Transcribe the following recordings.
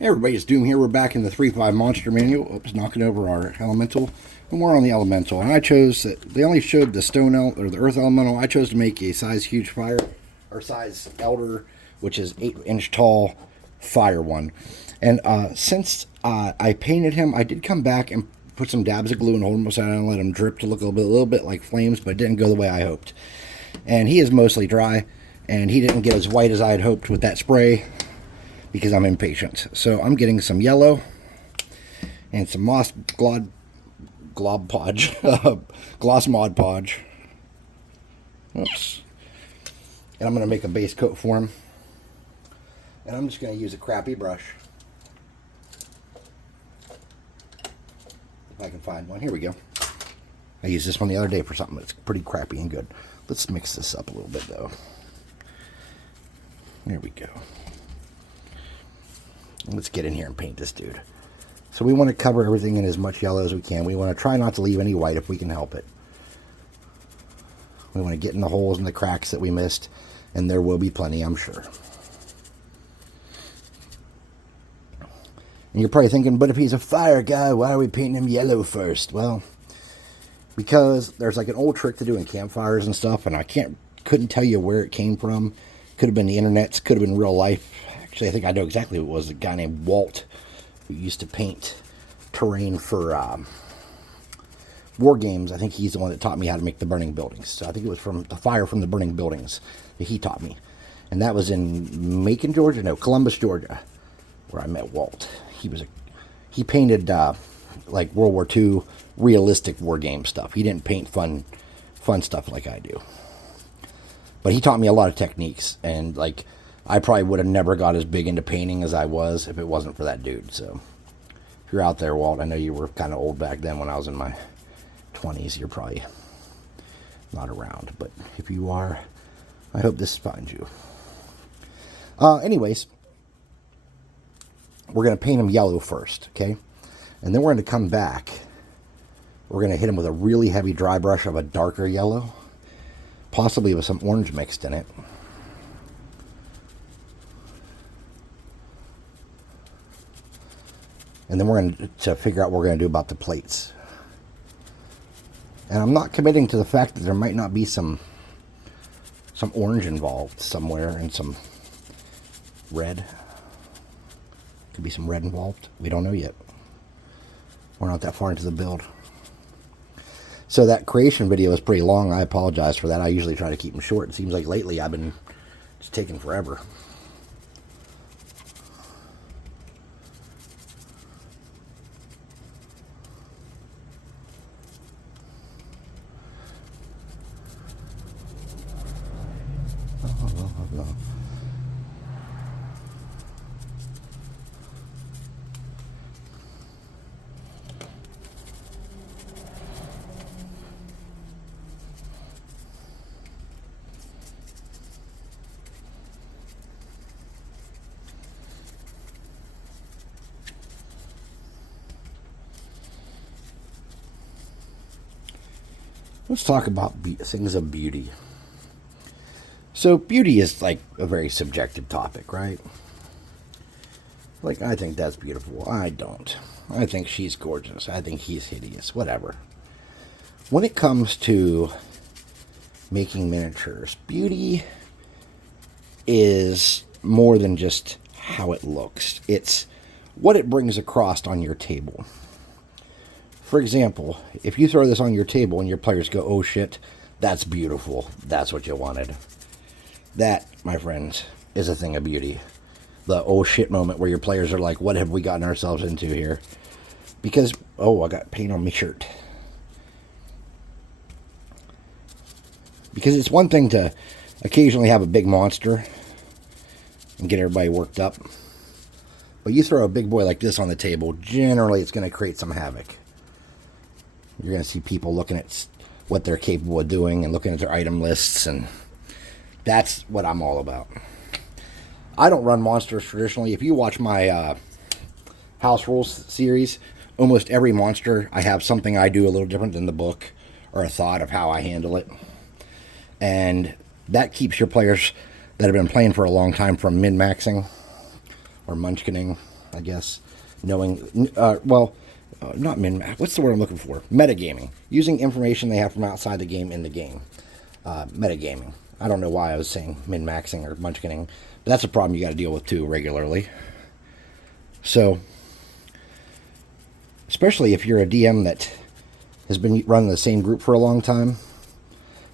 Hey everybody, it's Doom here. We're back in the 3.5 Monster Manual. Oops, knocking over our elemental. And we're on the elemental. And I chose, they only showed the stone or the earth elemental. I chose to make a size huge fire, or size elder, which is 8-inch tall fire one. And since I painted him, I did come back and put some dabs of glue and hold him upside down and let him drip to look a little bit like flames, but it didn't go the way I hoped. And he is mostly dry, and he didn't get as white as I had hoped with that spray, because I'm impatient. So I'm getting some yellow and some moss glob podge, gloss mod podge. Oops. And I'm going to make a base coat for him. And I'm just going to use a crappy brush. If I can find one. Here we go. I used this one the other day for something that's pretty crappy and good. Let's mix this up a little bit though. There we go. Let's get in here and paint this dude. So we want to cover everything in as much yellow as we can. We want to try not to leave any white if we can help it. We want to get in the holes and the cracks that we missed, and there will be plenty, I'm sure. And you're probably thinking, but if he's a fire guy, why are we painting him yellow first? Well, because there's like an old trick to do in campfires and stuff, and I couldn't tell you where it came from. Could have been the internet, could have been real life. Actually, I think I know exactly who it was. A guy named Walt, who used to paint terrain for war games. I think he's the one that taught me how to make the burning buildings. So I think it was from the fire from the burning buildings that he taught me. And that was in Macon, Georgia? No, Columbus, Georgia, where I met Walt. He painted like World War II realistic war game stuff. He didn't paint fun stuff like I do. But he taught me a lot of techniques, and like I probably would have never got as big into painting as I was if it wasn't for that dude. So if you're out there, Walt, I know you were kind of old back then when I was in my 20s. You're probably not around, but if you are, I hope this finds you. Anyways, we're going to paint him yellow first, okay? And then we're going to come back. We're going to hit him with a really heavy dry brush of a darker yellow, possibly with some orange mixed in it. And then we're going to figure out what we're going to do about the plates. And I'm not committing to the fact that there might not be some orange involved somewhere and some red. Could be some red involved. We don't know yet. We're not that far into the build. So that creation video is pretty long. I apologize for that. I usually try to keep them short. It seems like lately I've been just taking forever. No. Let's talk about things of beauty. So beauty is like a very subjective topic, right? Like, I think that's beautiful. I don't. I think she's gorgeous. I think he's hideous. Whatever. When it comes to making miniatures, beauty is more than just how it looks. It's what it brings across on your table. For example, if you throw this on your table and your players go, oh shit, that's beautiful. That's what you wanted. That, my friends, is a thing of beauty. The oh shit moment where your players are like, what have we gotten ourselves into here? Because, oh, I got paint on my shirt. Because it's one thing to occasionally have a big monster and get everybody worked up. But you throw a big boy like this on the table, generally it's going to create some havoc. You're going to see people looking at what they're capable of doing and looking at their item lists, and that's what I'm all about. I don't run monsters traditionally. If you watch my House Rules series, almost every monster, I have something I do a little different than the book or a thought of how I handle it. And that keeps your players that have been playing for a long time from min-maxing or munchkining. I guess. Knowing, not min-max. What's the word I'm looking for? Metagaming. Using information they have from outside the game in the game. Metagaming. I don't know why I was saying min-maxing or munchkining, but that's a problem you got to deal with too regularly. So, especially if you're a DM that has been running the same group for a long time,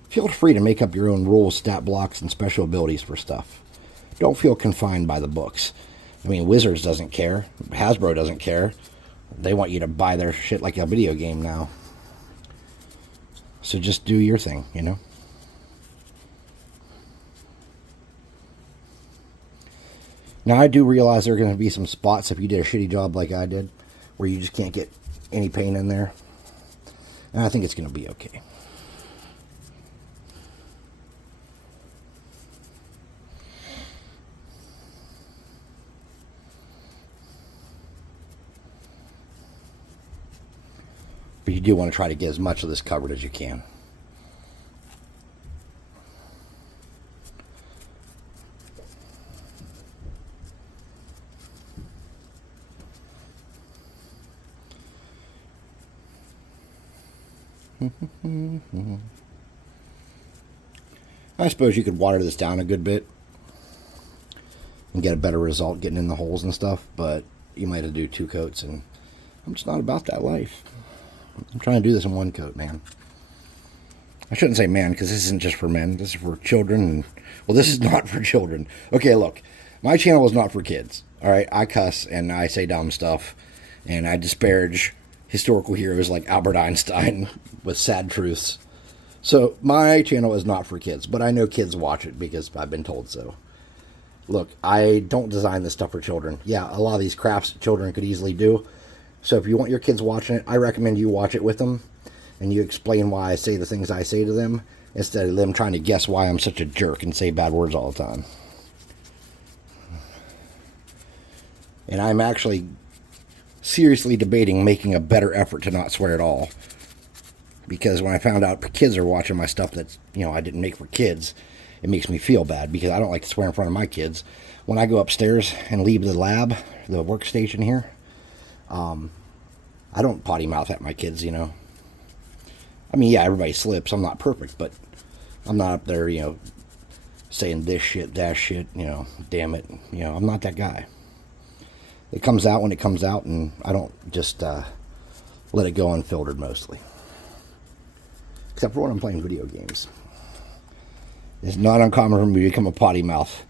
feel free to make up your own rules, stat blocks, and special abilities for stuff. Don't feel confined by the books. I mean, Wizards doesn't care. Hasbro doesn't care. They want you to buy their shit like a video game now. So just do your thing, you know? Now, I do realize there are going to be some spots, if you did a shitty job like I did, where you just can't get any paint in there. And I think it's going to be okay. But you do want to try to get as much of this covered as you can. I suppose you could water this down a good bit and get a better result getting in the holes and stuff, but you might have to do 2 coats, and I'm just not about that life. I'm trying to do this in 1 coat, man. I shouldn't say man, because this isn't just for men. This is for children. And, well, this is not for children. Okay, look. My channel is not for kids. All right? I cuss, and I say dumb stuff, and I disparage historical heroes like Albert Einstein with sad truths. So my channel is not for kids, but I know kids watch it because I've been told so. Look, I don't design this stuff for children. Yeah, a lot of these crafts children could easily do. So if you want your kids watching it, I recommend you watch it with them and you explain why I say the things I say to them instead of them trying to guess why I'm such a jerk and say bad words all the time. And I'm actually seriously debating making a better effort to not swear at all. Because when I found out kids are watching my stuff that, I didn't make for kids, it makes me feel bad because I don't like to swear in front of my kids. When I go upstairs and leave the lab, the workstation here, I don't potty mouth at my kids, I mean, yeah, everybody slips. I'm not perfect, but I'm not up there, saying this shit, that shit, damn it. I'm not that guy. It comes out when it comes out, and I don't just let it go unfiltered mostly. Except for when I'm playing video games. It's not uncommon for me to become a potty mouth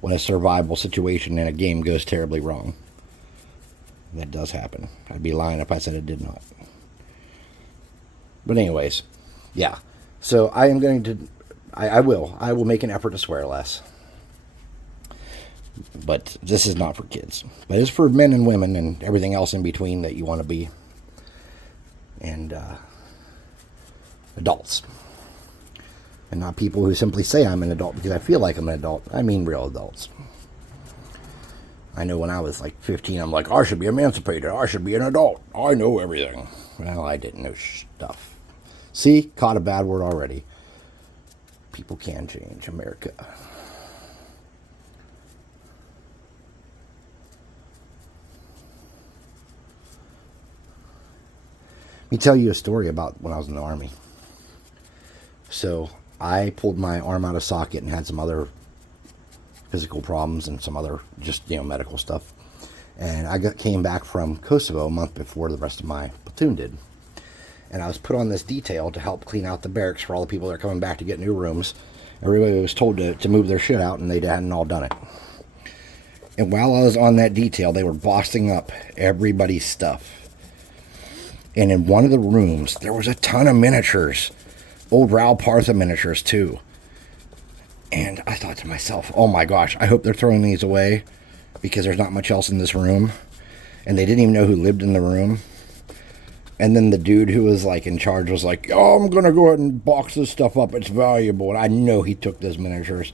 when a survival situation in a game goes terribly wrong. That does happen. I'd be lying if I said it did not. But anyways, yeah. So I am going to, I will make an effort to swear less. But this is not for kids. But it's for men and women and everything else in between that you want to be. And adults. And not people who simply say I'm an adult because I feel like I'm an adult. I mean real adults. I know when I was like 15, I'm like, I should be emancipated. I should be an adult. I know everything. Well, I didn't know stuff. See? Caught a bad word already. People can change. America. Let me tell you a story about when I was in the Army. So I pulled my arm out of socket and had some other physical problems and some other just, medical stuff. And I came back from Kosovo a month before the rest of my platoon did. And I was put on this detail to help clean out the barracks for all the people that are coming back to get new rooms. Everybody was told to move their shit out, and they hadn't all done it. And while I was on that detail, they were bossing up everybody's stuff. And in one of the rooms, there was a ton of miniatures. Old Ral Partha miniatures, too. And I thought to myself, oh my gosh, I hope they're throwing these away because there's not much else in this room. And they didn't even know who lived in the room. And then the dude who was like in charge was like, oh, I'm going to go ahead and box this stuff up. It's valuable. And I know he took those miniatures.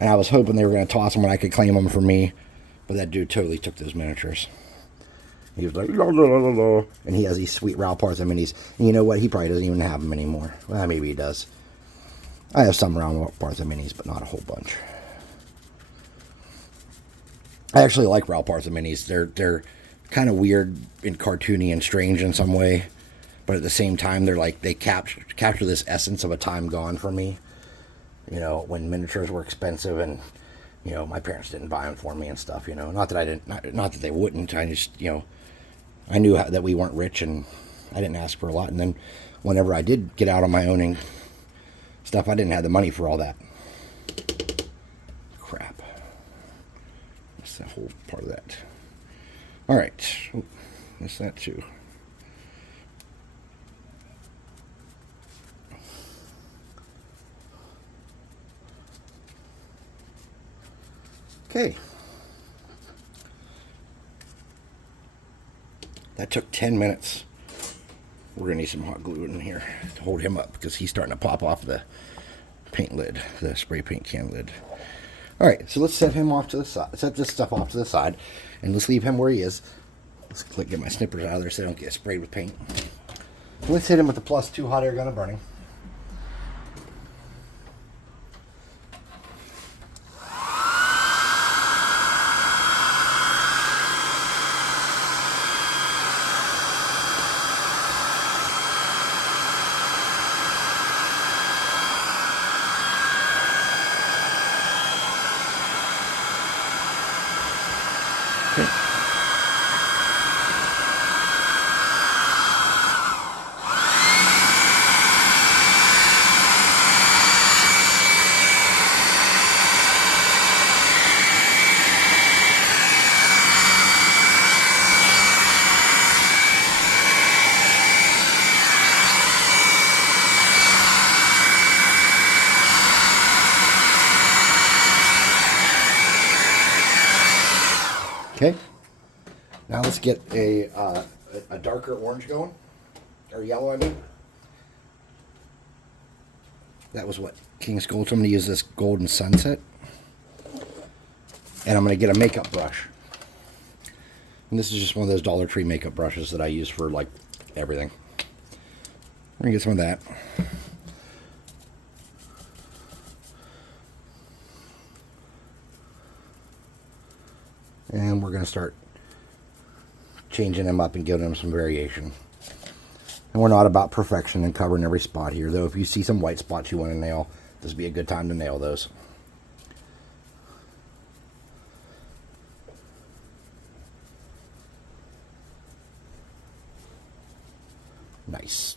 And I was hoping they were going to toss them when I could claim them for me. But that dude totally took those miniatures. He was like, la, la, la, la, la. And he has these sweet Ral Partha minis. And you know what? He probably doesn't even have them anymore. Well, maybe he does. I have some Ral Partha minis, but not a whole bunch. I actually like Ralph Arthur minis. They're kind of weird and cartoony and strange in some way, but at the same time, they're like they capture this essence of a time gone for me. You know, when miniatures were expensive and my parents didn't buy them for me and stuff. Not that I didn't, not that they wouldn't. I just I knew that we weren't rich and I didn't ask for a lot. And then whenever I did get out on my own and stuff, I didn't have the money for all that. Crap. That's the whole part of that. All right. Oh, that's that too. Okay. That took 10 minutes. We're going to need some hot glue in here to hold him up because he's starting to pop off the paint lid, the spray paint can lid. All right, so let's set him off to the side. Set this stuff off to the side, and let's leave him where he is. Let's get my snippers out of there so they don't get sprayed with paint. Let's hit him with the +2 hot air gun of burning. Okay. Now let's get a darker orange going, or yellow, I mean. That was what King's Gold. So I'm going to use this Golden Sunset, and I'm going to get a makeup brush. And this is just one of those Dollar Tree makeup brushes that I use for like everything. We're going to get some of that. And we're going to start changing them up and giving them some variation. And we're not about perfection and covering every spot here, though. If you see some white spots you want to nail, this would be a good time to nail those. Nice.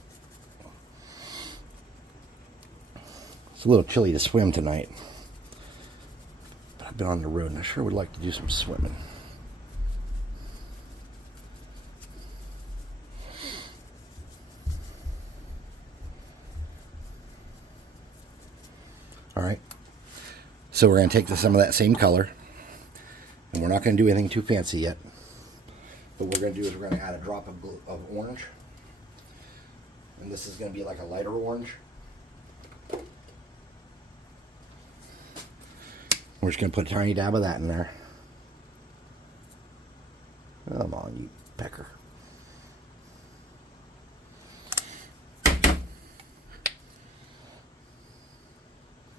It's a little chilly to swim tonight. I've been on the road and I sure would like to do some swimming. All right. So we're going to take some of that same color, and we're not going to do anything too fancy yet. But what we're going to do is we're going to add a drop of orange. And this is going to be like a lighter orange. We're just going to put a tiny dab of that in there. Come on, you pecker.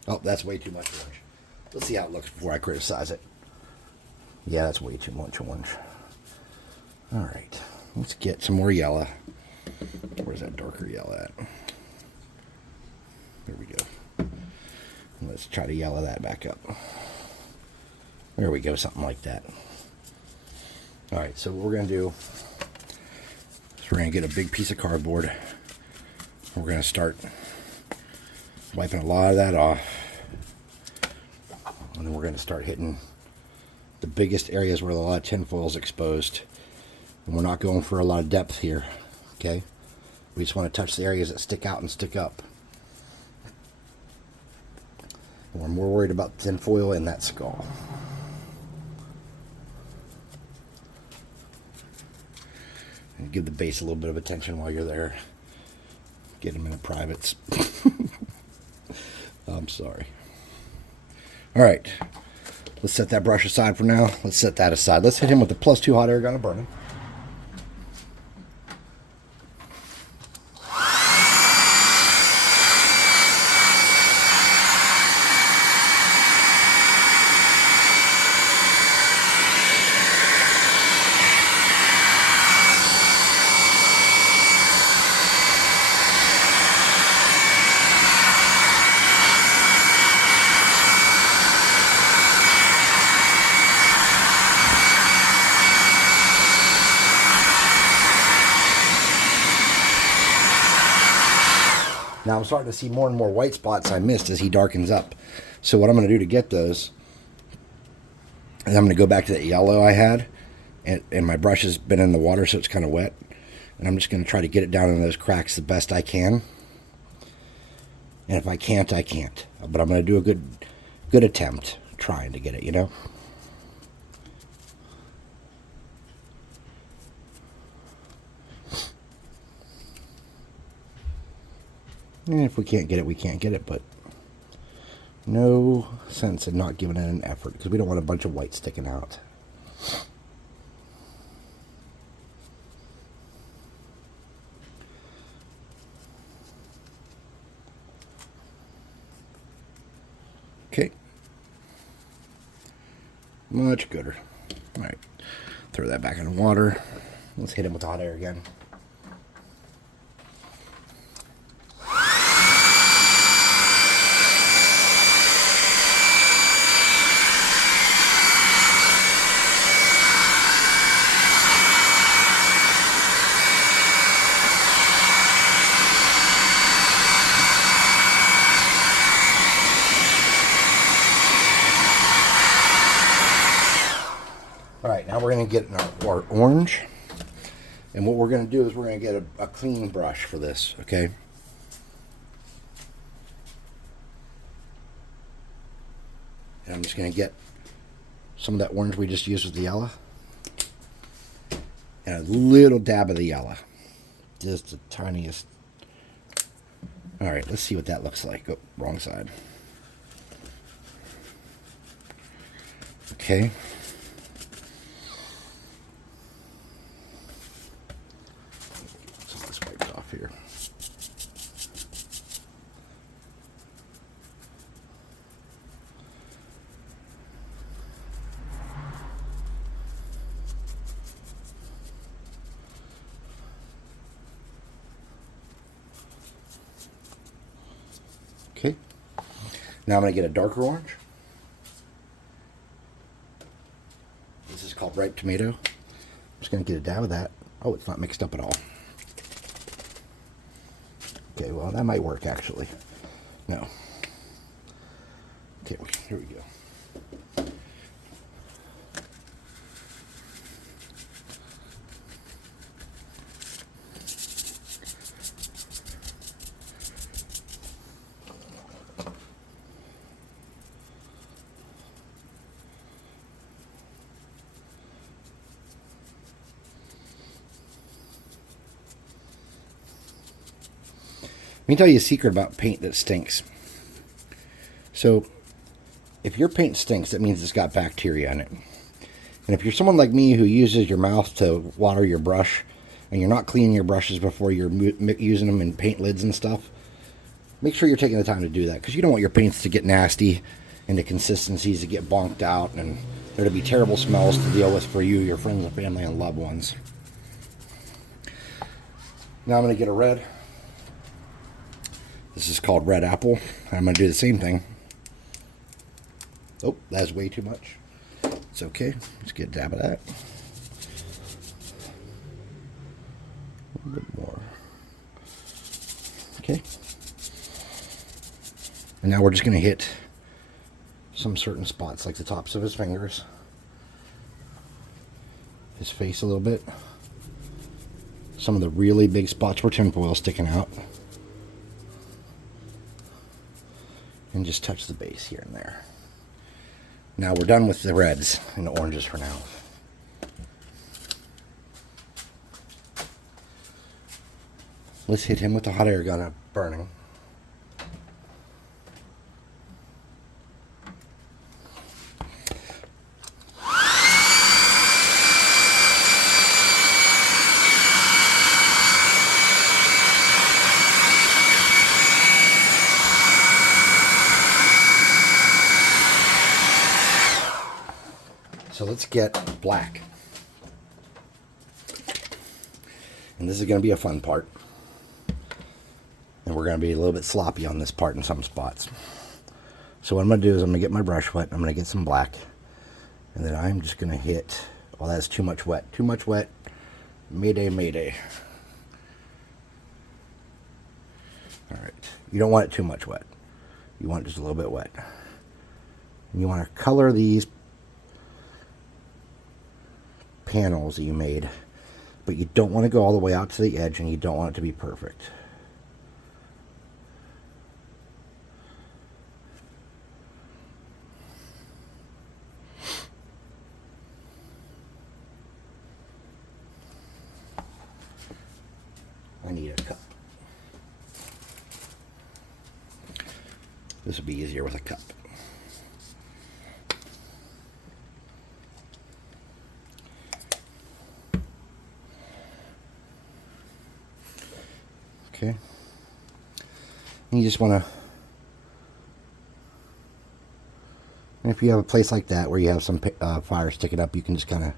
Oh, that's way too much orange. Let's see how it looks before I criticize it. Yeah, that's way too much orange. All right, let's get some more yellow. Where's that darker yellow at? There we go. Let's try to yellow that back up. There we go, something like that. All right, so what we're going to do is we're going to get a big piece of cardboard. We're going to start wiping a lot of that off. And then we're going to start hitting the biggest areas where a lot of tinfoil is exposed. And we're not going for a lot of depth here, okay? We just want to touch the areas that stick out and stick up. And we're more worried about tinfoil in that skull. And give the base a little bit of attention while you're there. Get them in the privates. I'm sorry. All right. Let's set that brush aside for now. Let's set that aside. Let's hit him with the +2 hot air gun of burning. Now I'm starting to see more and more white spots I missed as he darkens up. So what I'm going to do to get those is I'm going to go back to that yellow I had, and my brush has been in the water, so it's kind of wet. And I'm just going to try to get it down in those cracks the best I can. And if I can't, I can't. But I'm going to do a good attempt trying to get it, you know? And if we can't get it, we can't get it, but no sense in not giving it an effort, because we don't want a bunch of white sticking out. Okay. Much gooder. All right. Throw that back in the water. Let's hit him with the hot air again. Alright, now we're going to get our orange. And what we're going to do is we're going to get a clean brush for this, okay? And I'm just going to get some of that orange we just used with the yellow. And a little dab of the yellow. Just the tiniest. Alright, let's see what that looks like. Oh, wrong side. Okay. Some of this wiped off here. Okay. Now I'm going to get a darker orange. This is called ripe tomato. I'm just going to get a dab of that. Oh, it's not mixed up at all. Okay, well, that might work, actually. No. Okay, here we go. Let me tell you a secret about paint that stinks. So, if your paint stinks, that means it's got bacteria in it. And if you're someone like me who uses your mouth to water your brush, and you're not cleaning your brushes before you're using them in paint lids and stuff, make sure you're taking the time to do that, because you don't want your paints to get nasty and the consistencies to get bonked out, and there to be terrible smells to deal with for you, your friends and family and loved ones. Now I'm going to get a red. This is called red apple. I'm going to do the same thing. Oh, that's way too much. It's okay. Let's get a dab of that. A little bit more. Okay. And now we're just going to hit some certain spots, like the tops of his fingers, his face a little bit, some of the really big spots where tinfoil sticking out. And just touch the base here and there. Now we're done with the reds and the oranges for now. Let's hit him with the hot air gun burning. So let's get black. And this is going to be a fun part. And we're going to be a little bit sloppy on this part in some spots. So what I'm going to do is I'm going to get my brush wet. I'm going to get some black. And then I'm just going to hit, well, that's too much wet. Too much wet. Mayday, mayday. All right. You don't want it too much wet. You want it just a little bit wet. And you want to color these panels that you made, but you don't want to go all the way out to the edge, and you don't want it to be perfect. I need a cup. This would be easier with a cup. Okay. And you just want to, if you have a place like that where you have some fire sticking up, you can just kind of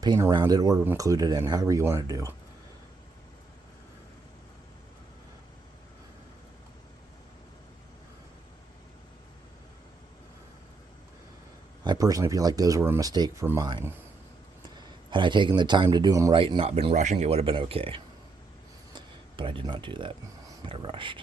paint around it or include it in, however you want to do. I personally feel like those were a mistake for mine. Had I taken the time to do them right and not been rushing, it would have been okay. But I did not do that. I rushed.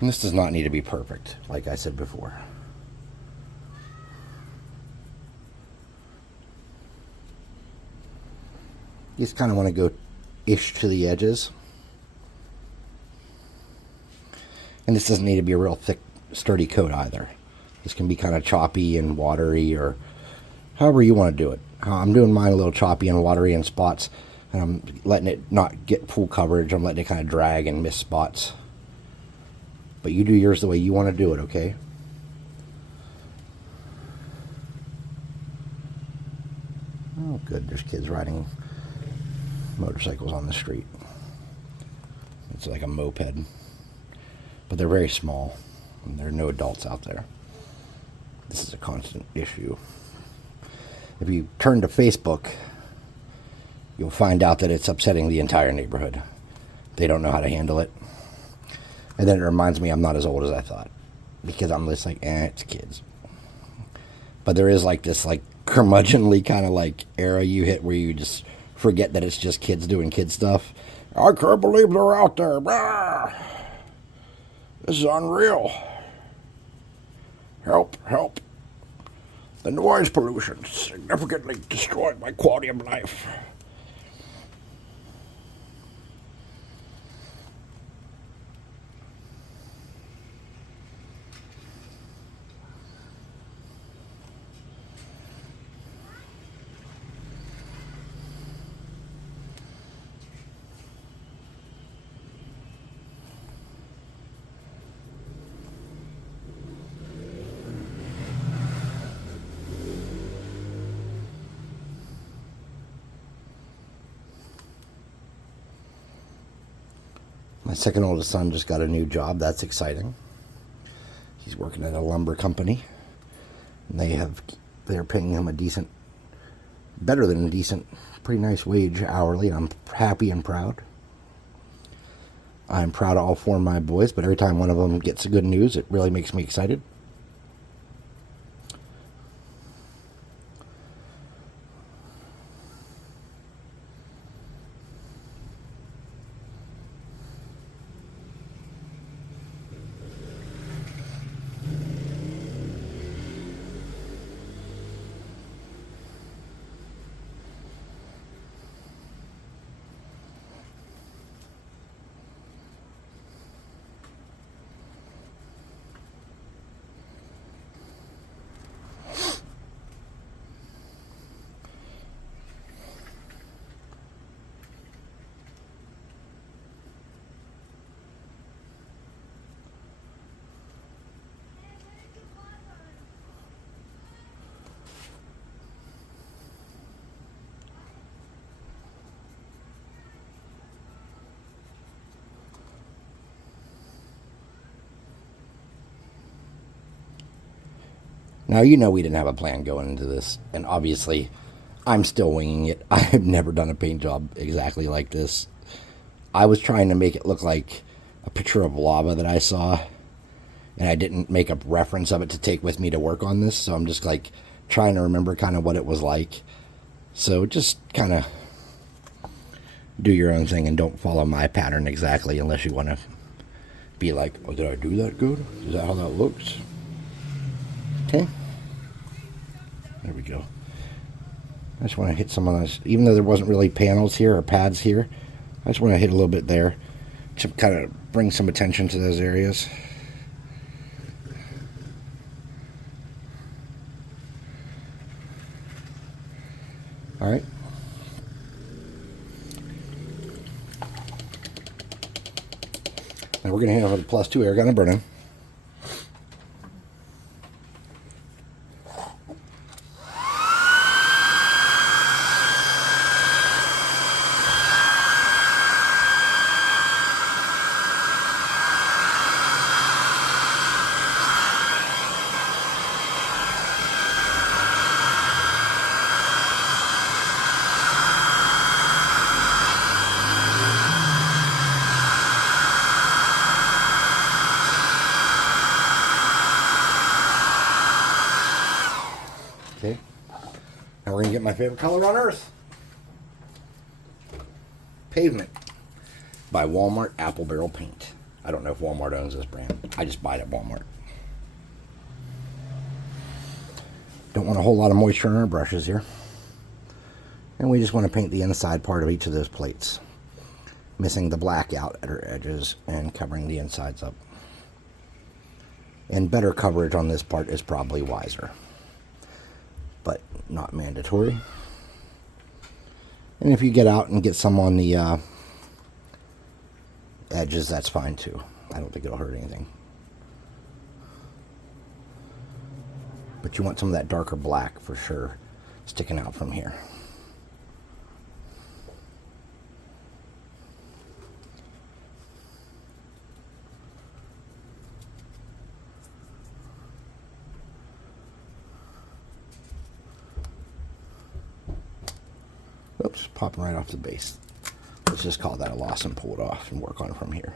And this does not need to be perfect, like I said before. You just kind of want to go ish to the edges. And this doesn't need to be a real thick, sturdy coat either. This can be kind of choppy and watery, or however you want to do it. I'm doing mine a little choppy and watery in spots, and I'm letting it not get full coverage. I'm letting it kind of drag and miss spots. But you do yours the way you want to do it, okay? Oh, good. There's kids riding motorcycles on the street. It's like a moped. But they're very small, and there are no adults out there. This is a constant issue. If you turn to Facebook, you'll find out that it's upsetting the entire neighborhood. They don't know how to handle it. And then it reminds me I'm not as old as I thought. Because I'm just like, it's kids. But there is like this like curmudgeonly kind of like era you hit where you just forget that it's just kids doing kid stuff. I can't believe they're out there. Blah. This is unreal. Help, help. The noise pollution significantly destroyed my quality of life. My second oldest son just got a new job. That's exciting. He's working at a lumber company. And they're paying him better than a decent, pretty nice wage hourly. I'm happy and proud. I'm proud of all four of my boys, but every time one of them gets good news, it really makes me excited. Now, you know we didn't have a plan going into this, and obviously I'm still winging it. I have never done a paint job exactly like this. I was trying to make it look like a picture of lava that I saw, and I didn't make a reference of it to take with me to work on this, so I'm just like trying to remember kind of what it was like. So just kind of do your own thing and don't follow my pattern exactly unless you want to be like, oh, did I do that good? Is that how that looks? Okay. There we go. I just want to hit some of those, even though there wasn't really panels here or pads here, I just want to hit a little bit there to kind of bring some attention to those areas. All right. Now we're going to hit it with a +2 air gun and burn-in. Okay. Now we're going to get my favorite color on earth. Pavement by Walmart Apple Barrel Paint. I don't know if Walmart owns this brand. I just buy it at Walmart. Don't want a whole lot of moisture on our brushes here. And we just want to paint the inside part of each of those plates, missing the black out at our edges and covering the insides up. And better coverage on this part is probably wiser, but not mandatory. And if you get out and get some on the edges, that's fine too. I don't think it'll hurt anything. But you want some of that darker black for sure sticking out from here. Oops, popping right off the base. Let's just call that a loss and pull it off and work on it from here.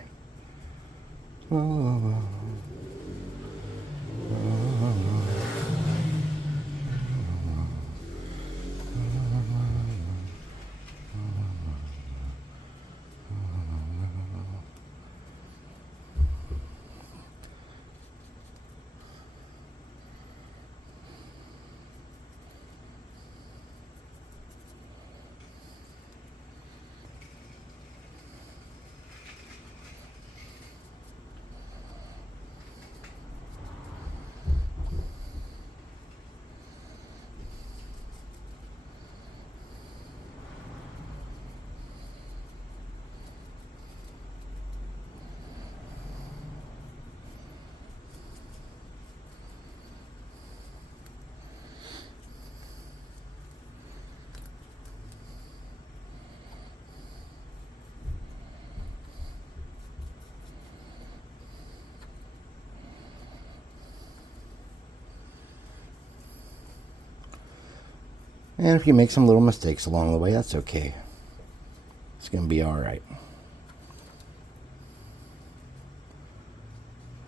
And if you make some little mistakes along the way, that's okay. It's going to be all right.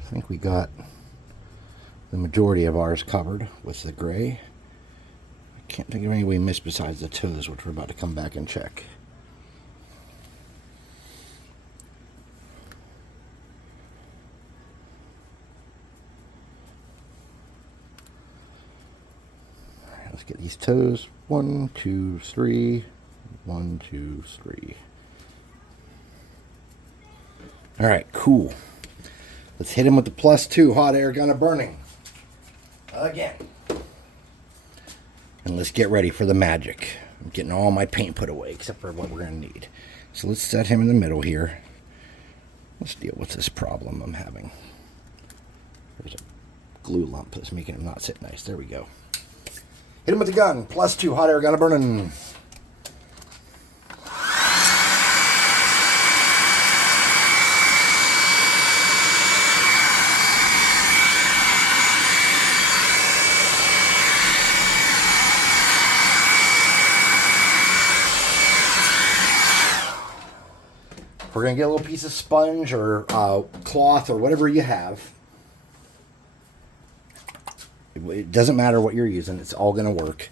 I think we got the majority of ours covered with the gray. I can't think of any we missed besides the toes, which we're about to come back and check. Let's get these toes. 1, 2, 3. 1, 2, 3. All right, cool. Let's hit him with the +2 hot air gun of burning. Again. And let's get ready for the magic. I'm getting all my paint put away except for what we're going to need. So let's set him in the middle here. Let's deal with this problem I'm having. There's a glue lump that's making him not sit nice. There we go. Hit him with the gun. +2 hot air gun of burning. We're going to get a little piece of sponge or cloth or whatever you have. It doesn't matter what you're using. It's all going to work.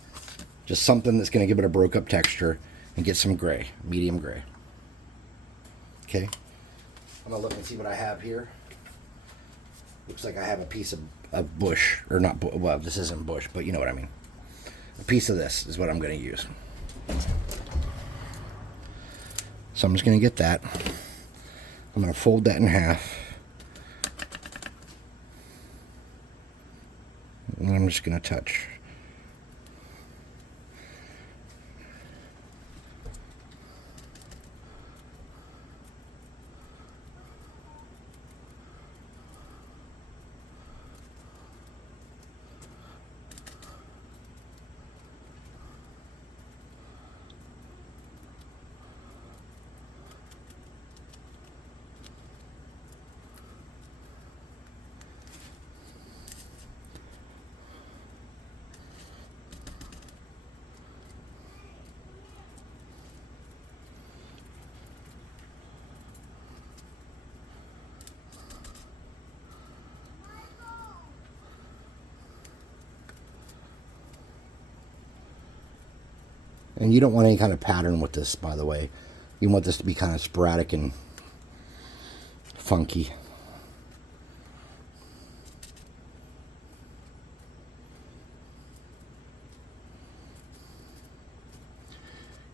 Just something that's going to give it a broke up texture and get some gray, medium gray. Okay. I'm going to look and see what I have here. Looks like I have a piece of bush, or not, well, this isn't bush, but you know what I mean. A piece of this is what I'm going to use. So I'm just going to get that. I'm going to fold that in half. And I'm just going to touch. And you don't want any kind of pattern with this, by the way. You want this to be kind of sporadic and funky.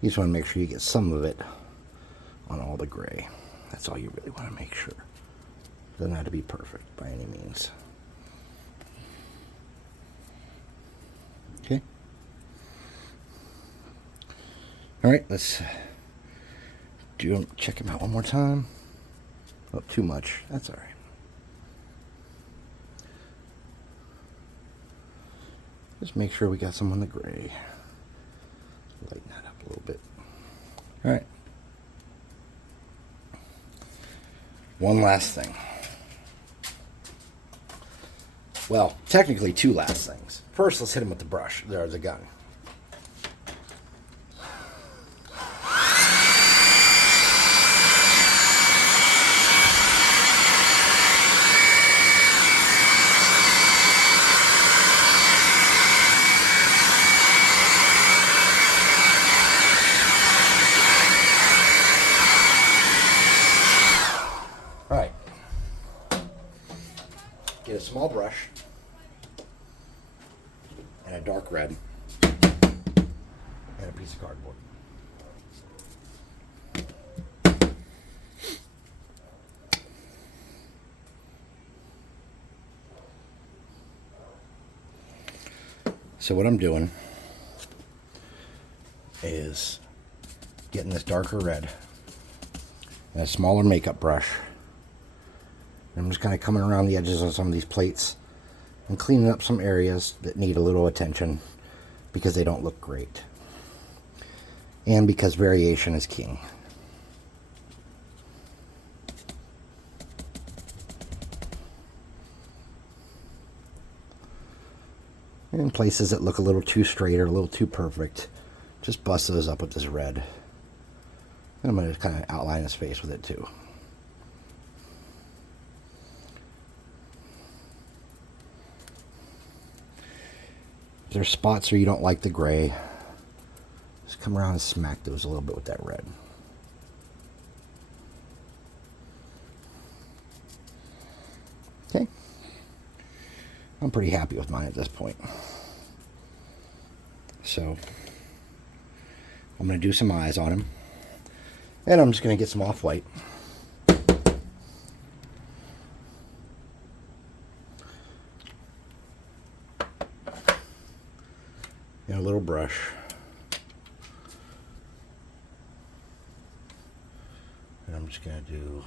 You just want to make sure you get some of it on all the gray. That's all you really want to make sure. Doesn't have to be perfect by any means. Okay. All right, let's check him out one more time. Oh, too much. That's all right. Just make sure we got some on the gray. Lighten that up a little bit. All right. One last thing. Well, technically two last things. First, let's hit him with the brush. There's a gun. Get a small brush and a dark red and a piece of cardboard. So what I'm doing is getting this darker red and a smaller makeup brush. I'm just kind of coming around the edges of some of these plates and cleaning up some areas that need a little attention because they don't look great. And because variation is king. And in places that look a little too straight or a little too perfect, just bust those up with this red. And I'm going to kind of outline his face with it too. If there's spots where you don't like the gray, just come around and smack those a little bit with that red. Okay. I'm pretty happy with mine at this point. So, I'm going to do some eyes on him. And I'm just going to get some off-white. And a little brush. And I'm just going to do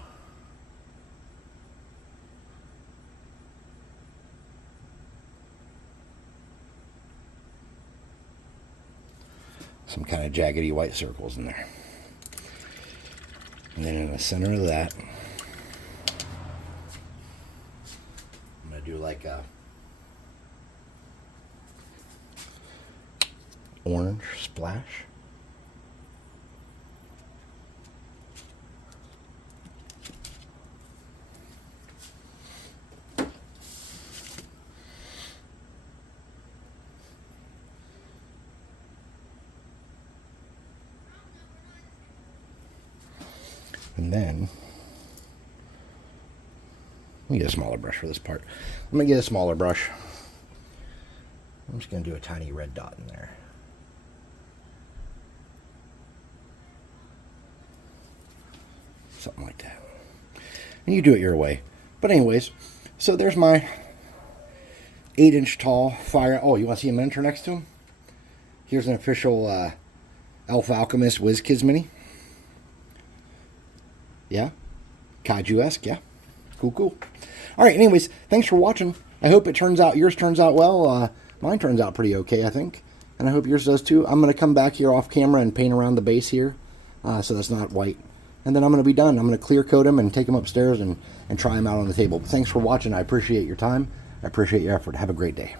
some kind of jaggedy white circles in there. And then in the center of that, I'm going to do like a orange splash. And then, let me get a smaller brush for this part. I'm going to get a smaller brush. I'm just going to do a tiny red dot in there. Something like that. And you do it your way. But anyways, so there's my 8-inch tall fire. Oh, you want to see a miniature next to him? Here's an official Elf Alchemist WizKids mini. Yeah. Kaiju-esque, yeah. Cool, cool. All right, anyways, thanks for watching. I hope it turns out, yours turns out well. Mine turns out pretty okay, I think. And I hope yours does too. I'm going to come back here off camera and paint around the base here so that's not white. And then I'm going to be done. I'm going to clear coat them and take them upstairs and try them out on the table. But thanks for watching. I appreciate your time. I appreciate your effort. Have a great day.